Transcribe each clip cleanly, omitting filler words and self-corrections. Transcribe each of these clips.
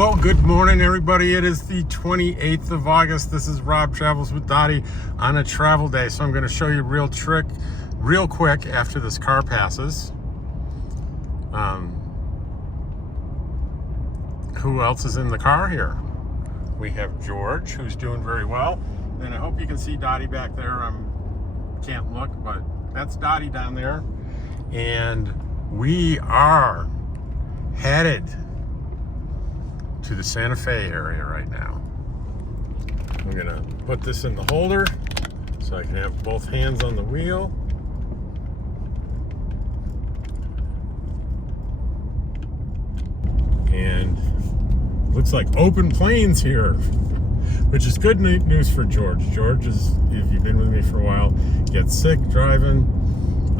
Well, good morning, everybody. It is the 28th of August. This is Rob Travels with Dottie on a travel day. So I'm going to show you a real trick real quick after this car passes. Who else is in the car here? We have George, who's doing very well. And I hope you can see Dottie back there. Can't look, but that's Dottie down there. And we are headed to the Santa Fe area right now. I'm gonna put this in the holder so I can have both hands on the wheel. And looks like open plains here, which is good news for George. George is, if you've been with me for a while, gets sick driving.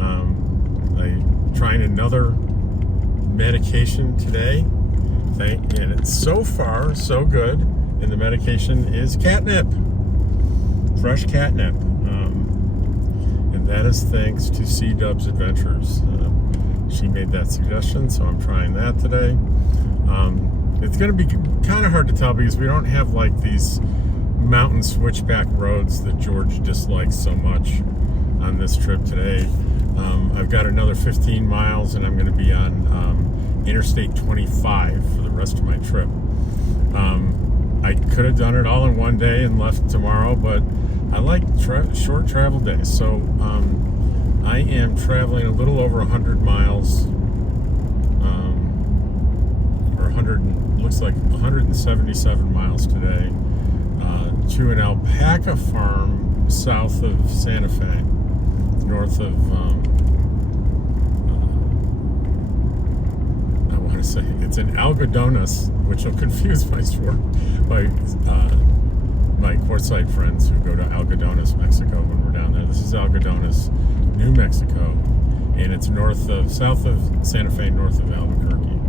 I'm trying another medication today. And it's so far so good, and the medication is catnip, fresh catnip, and that is thanks to C-Dub's Adventures. She made that suggestion, so I'm trying that today. It's going to be kind of hard to tell because we don't have like these mountain switchback roads that George dislikes so much on this trip today. I've got another 15 miles and I'm going to be on Interstate 25 for the rest of my trip. I could have done it all in one day and left tomorrow, but I like short travel days. So I am traveling a little over 100 miles, or 100, looks like 177 miles today, to an alpaca farm south of Santa Fe, north of say it's in Algodones, which will confuse my quartzsite friends who go to Algodones, Mexico when we're down there. This is Algodones, New Mexico, and it's south of Santa Fe, north of Albuquerque.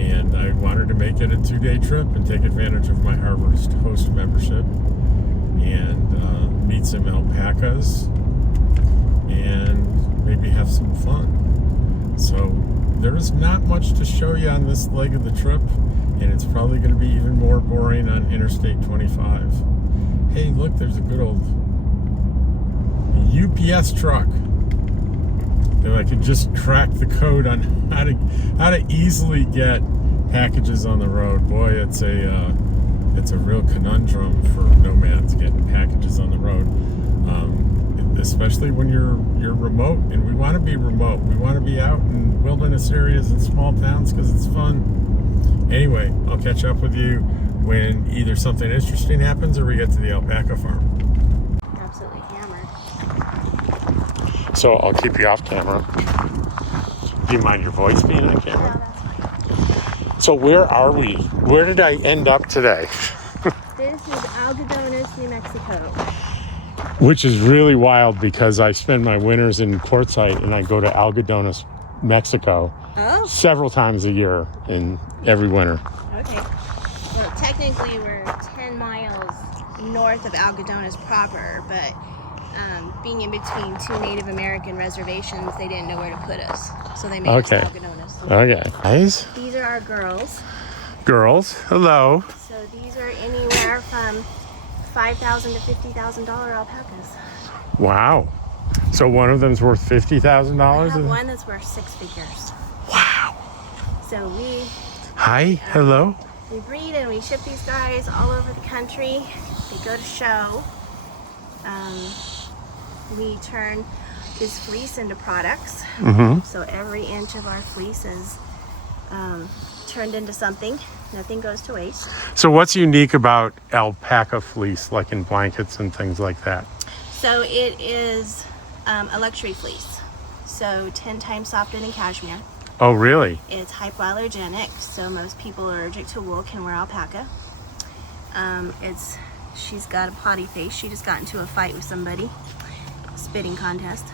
And I wanted to make it a 2-day trip and take advantage of my Harvest Host membership and meet some alpacas and maybe have some fun. So there is not much to show you on this leg of the trip, and it's probably going to be even more boring on Interstate 25. Hey, look, there's a good old UPS truck. If I could just crack the code on how to easily get packages on the road. Boy, it's a real conundrum for nomads getting packages on the road. Especially when you're remote, and we want to be remote. We want to be out in wilderness areas and small towns because it's fun. Anyway, I'll catch up with you when either something interesting happens or we get to the alpaca farm. Absolutely hammered. So I'll keep you off camera. Do you mind your voice being on camera? No, that's fine. So where are we? Where did I end up today? This is Algodones, New Mexico. Which is really wild because I spend my winters in Quartzsite and I go to Algodones, Mexico, several times a year in every winter. Okay. Well, technically we're 10 miles north of Algodones proper, but being in between two Native American reservations, they didn't know where to put us. So they made us Algodones. Okay. Nice. These are our girls. Girls, hello. So these are anywhere from $5,000 to $50,000 alpacas. Wow. So one of them's worth $50,000? I have one that's worth 6 figures. Wow. So Hi, hello. We breed and we ship these guys all over the country. They go to show. We turn this fleece into products. Mm-hmm. So every inch of our fleece is turned into something. Nothing goes to waste. So what's unique about alpaca fleece, like in blankets and things like that? So it is a luxury fleece. So 10 times softer than cashmere. Oh, really? It's hypoallergenic, so most people allergic to wool can wear alpaca. She's got a potty face. She just got into a fight with somebody. Spitting contest.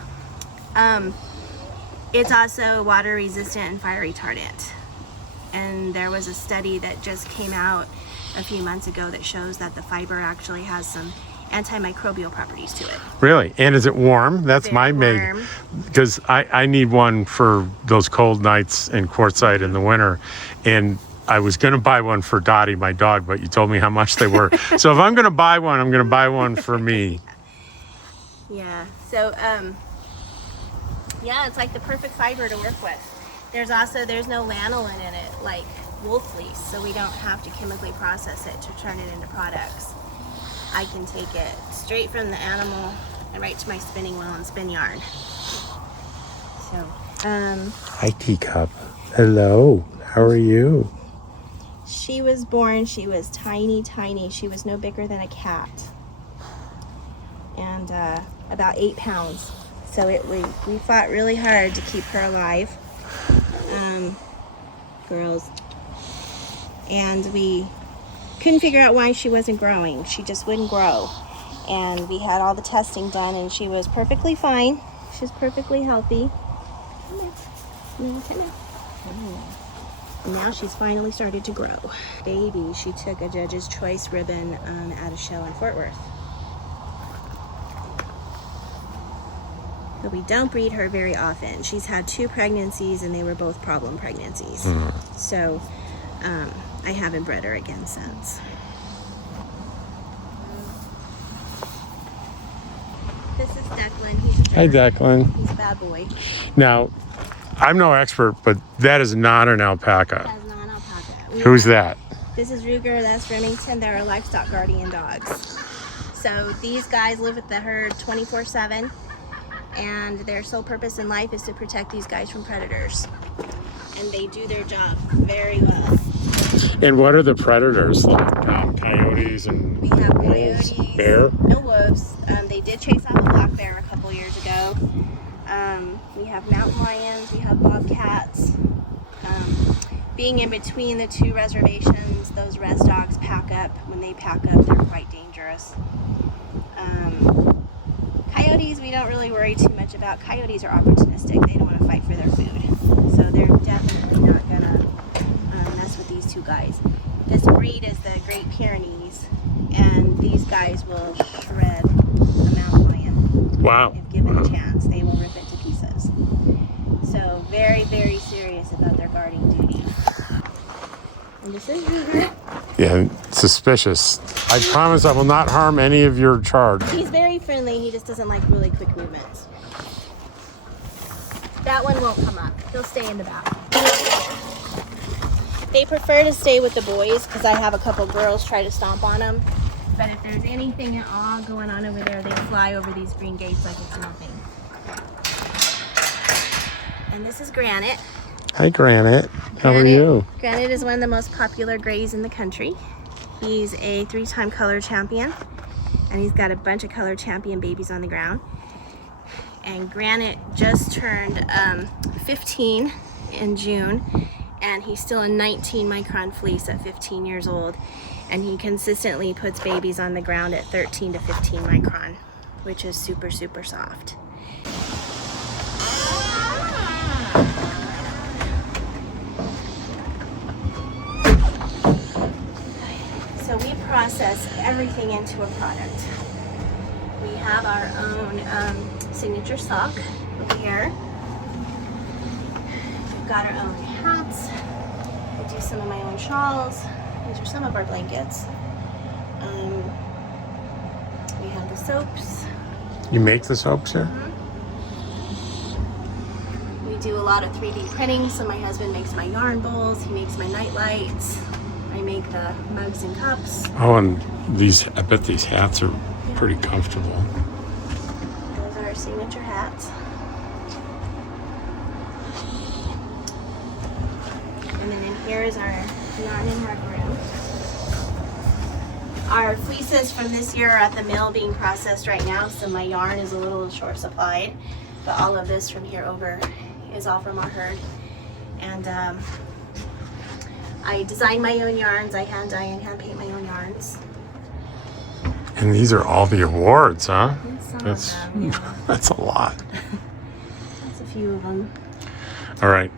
It's also water resistant and fire retardant. And there was a study that just came out a few months ago that shows that the fiber actually has some antimicrobial properties to it. Really? And is it warm? That's Very my big, warm. because I need one for those cold nights in Quartzsite in the winter. And I was going to buy one for Dottie, my dog, but you told me how much they were. So if I'm going to buy one, I'm going to buy one for me. Yeah. So, yeah, it's like the perfect fiber to work with. There's no lanolin in it like wool fleece, so we don't have to chemically process it to turn it into products. I can take it straight from the animal and right to my spinning wheel and spin yarn. So, Hi, Teacup. Hello. How are you? she was born, she was tiny, tiny. She was no bigger than a cat. And about 8 pounds. So we fought really hard to keep her alive. Girls. And we couldn't figure out why she wasn't growing. She just wouldn't grow. And we had all the testing done and she was perfectly fine. She was perfectly healthy. Come here. No, come here. And now she's finally started to grow. Baby, she took a Judge's Choice ribbon at a show in Fort Worth. But we don't breed her very often. She's had 2 pregnancies and they were both problem pregnancies. So I haven't bred her again since. This is Declan. He's a Hi, Declan. He's a bad boy. Now, I'm no expert, but that is not an alpaca. That's not an alpaca. Who's that? This is Ruger, that's Remington. They're our livestock guardian dogs. So these guys live with the herd 24/7. And their sole purpose in life is to protect these guys from predators. And they do their job very well. And what are the predators like? Coyotes and We have wolves? coyotes. Bear? No wolves. They did chase off a black bear a couple years ago. We have mountain lions. We have bobcats. Being in between the 2 reservations, those res dogs pack up. When they pack up, they're quite dangerous. Coyotes, we don't really worry too much about. Coyotes are opportunistic. They don't want to fight for their food. So they're definitely not going to mess with these 2 guys. This breed is the Great Pyrenees, and these guys will shred a mountain lion. Wow. If given a chance, they will rip it to pieces. So very, very serious about their guarding duty. And this is Ruger. Yeah, suspicious. I promise I will not harm any of your charge. He's very friendly. He just doesn't like really quick movements. That one won't come up. He'll stay in the back. They prefer to stay with the boys because I have a couple girls try to stomp on them. But if there's anything at all going on over there, they fly over these green gates like it's nothing. And this is Granite. Hi, Granite. How are you? Granite is one of the most popular grays in the country. He's a 3-time color champion, and he's got a bunch of color champion babies on the ground. And Granite just turned 15 in June, and he's still a 19 micron fleece at 15 years old. And he consistently puts babies on the ground at 13 to 15 micron, which is super, super soft. So we process everything into a product. We have our own signature sock over here. We've got our own hats. I do some of my own shawls. These are some of our blankets. We have the soaps. You make the soaps here? We do a lot of 3D printing, so my husband makes my yarn bowls, he makes my night lights. I make the mugs and cups. Oh, and these, I bet these hats are pretty comfortable. Those are our signature hats. And then in here is our yarn and work room. Our fleeces from this year are at the mill being processed right now, so my yarn is a little short supplied. But all of this from here over is all from our herd. And I design my own yarns. I hand dye and hand paint my own yarns. And these are all the awards, huh? That's That's a lot. That's a few of them. All right.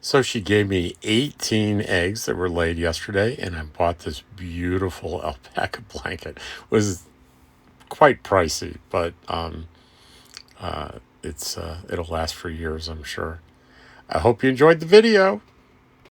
So she gave me 18 eggs that were laid yesterday, and I bought this beautiful alpaca blanket. It was quite pricey, but it'll last for years, I'm sure. I hope you enjoyed the video.